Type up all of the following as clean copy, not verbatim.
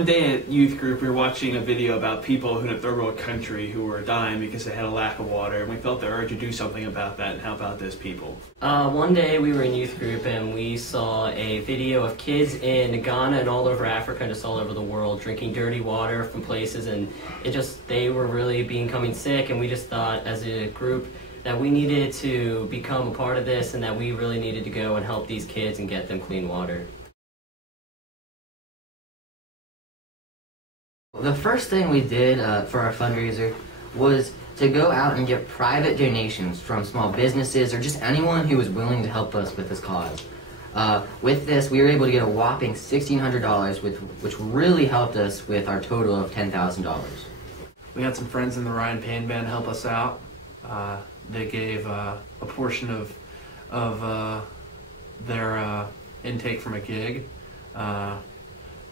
One day at youth group, we were watching a video about people in a third world country who were dying because they had a lack of water, and we felt the urge to do something about that and help out those people. One day we were in youth group and we saw a video of kids in Ghana and all over Africa and just all over the world drinking dirty water from places, and they were really becoming sick, and we just thought as a group that we needed to become a part of this and that we really needed to go and help these kids and get them clean water. The first thing we did for our fundraiser was to go out and get private donations from small businesses or just anyone who was willing to help us with this cause. With this, we were able to get a whopping $1,600, which really helped us with our total of $10,000. We had some friends in the Ryan Payne Band help us out. They gave a portion of their intake from a gig.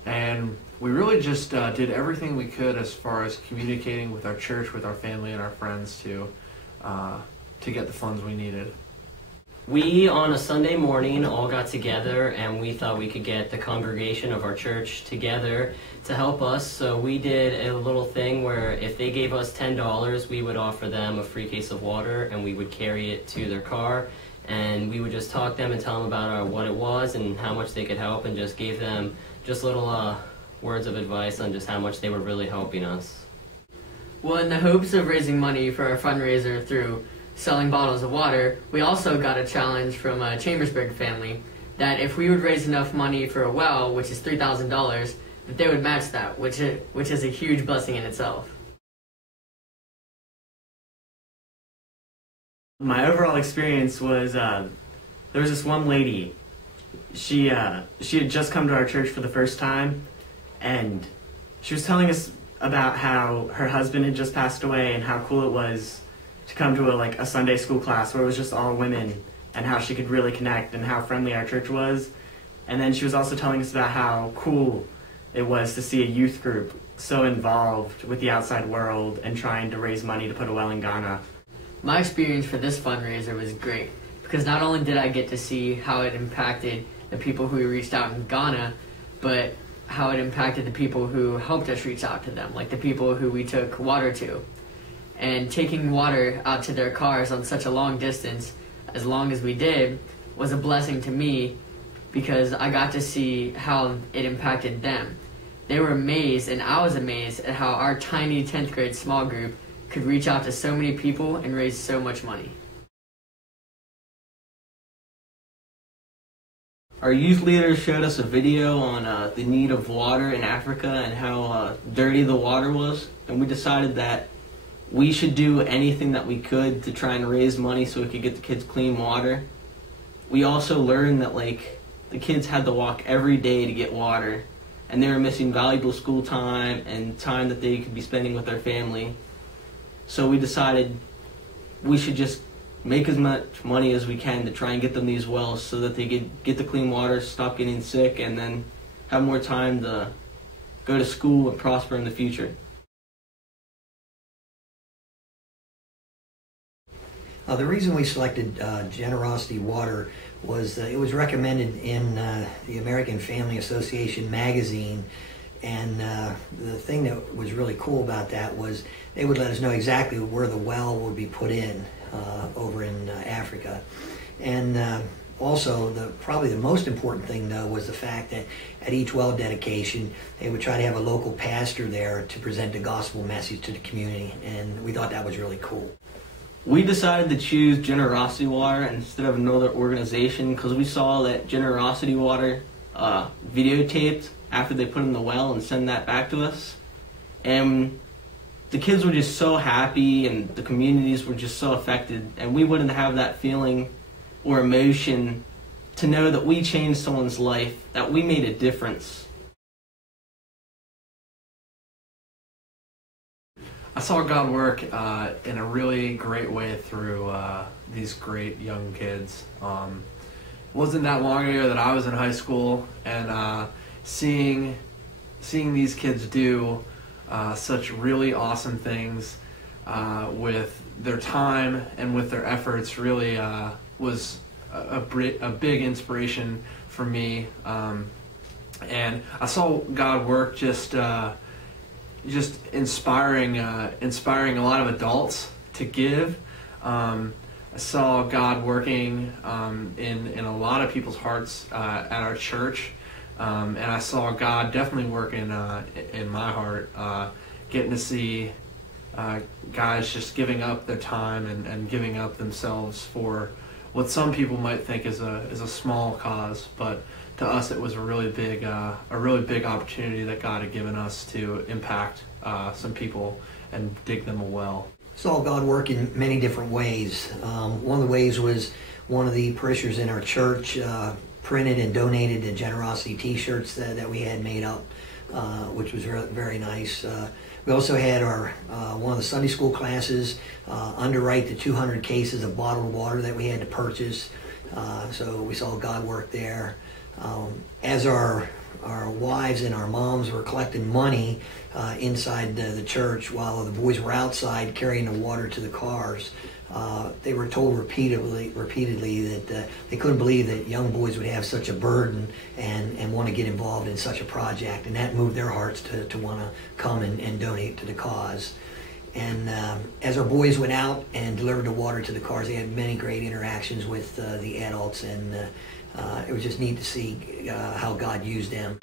And we really just did everything we could as far as communicating with our church, with our family and our friends to get the funds we needed. We, on a Sunday morning, all got together and we thought we could get the congregation of our church together to help us. So we did a little thing where if they gave us $10, we would offer them a free case of water and we would carry it to their car. And we would just talk to them and tell them about what it was and how much they could help, and just gave them just little words of advice on just how much they were really helping us. Well, in the hopes of raising money for our fundraiser through selling bottles of water, we also got a challenge from a Chambersburg family that if we would raise enough money for a well, which is $3,000, that they would match that, which is a huge blessing in itself. My overall experience was there was this one lady. She had just come to our church for the first time, and she was telling us about how her husband had just passed away and how cool it was to come to a Sunday school class where it was just all women, and how she could really connect and how friendly our church was. And then she was also telling us about how cool it was to see a youth group so involved with the outside world and trying to raise money to put a well in Ghana. My experience for this fundraiser was great, because not only did I get to see how it impacted the people who reached out in Ghana, but how it impacted the people who helped us reach out to them, like the people who we took water to. And taking water out to their cars on such a long distance, as long as we did, was a blessing to me, because I got to see how it impacted them. They were amazed, and I was amazed at how our tiny 10th grade small group could reach out to so many people and raise so much money. Our youth leaders showed us a video on the need of water in Africa and how dirty the water was, and we decided that we should do anything that we could to try and raise money so we could get the kids clean water. We also learned that the kids had to walk every day to get water, and they were missing valuable school time and time that they could be spending with their family. So we decided we should just make as much money as we can to try and get them these wells so that they could get the clean water, stop getting sick, and then have more time to go to school and prosper in the future. The reason we selected Generosity Water was it was recommended in the American Family Association magazine, and the thing that was really cool about that was they would let us know exactly where the well would be put in over in Africa. And also, probably the most important thing, though, was the fact that at each well dedication, they would try to have a local pastor there to present the gospel message to the community, and we thought that was really cool. We decided to choose Generosity Water instead of another organization because we saw that Generosity Water videotaped after they put in the well and send that back to us. And the kids were just so happy and the communities were just so affected, and we wouldn't have that feeling or emotion to know that we changed someone's life, that we made a difference. I saw God work in a really great way through these great young kids. It wasn't that long ago that I was in high school, and seeing these kids do such really awesome things with their time and with their efforts really was a big inspiration for me. and I saw God work just inspiring a lot of adults to give. I saw God working in a lot of people's hearts at our church, and I saw God definitely working in my heart, getting to see guys just giving up their time and giving up themselves for what some people might think is a small cause, but to us it was a really big opportunity that God had given us to impact some people and dig them a well. Saw God work in many different ways. One of the ways was one of the parishioners in our church printed and donated the generosity T-shirts that we had made up, which was very nice. We also had our one of the Sunday school classes underwrite the 200 cases of bottled water that we had to purchase. So we saw God work there. As our wives and our moms were collecting money inside the church while the boys were outside carrying the water to the cars, they were told repeatedly that they couldn't believe that young boys would have such a burden and want to get involved in such a project, and that moved their hearts to want to come and donate to the cause. And as our boys went out and delivered the water to the cars, they had many great interactions with the adults, and it was just neat to see how God used them.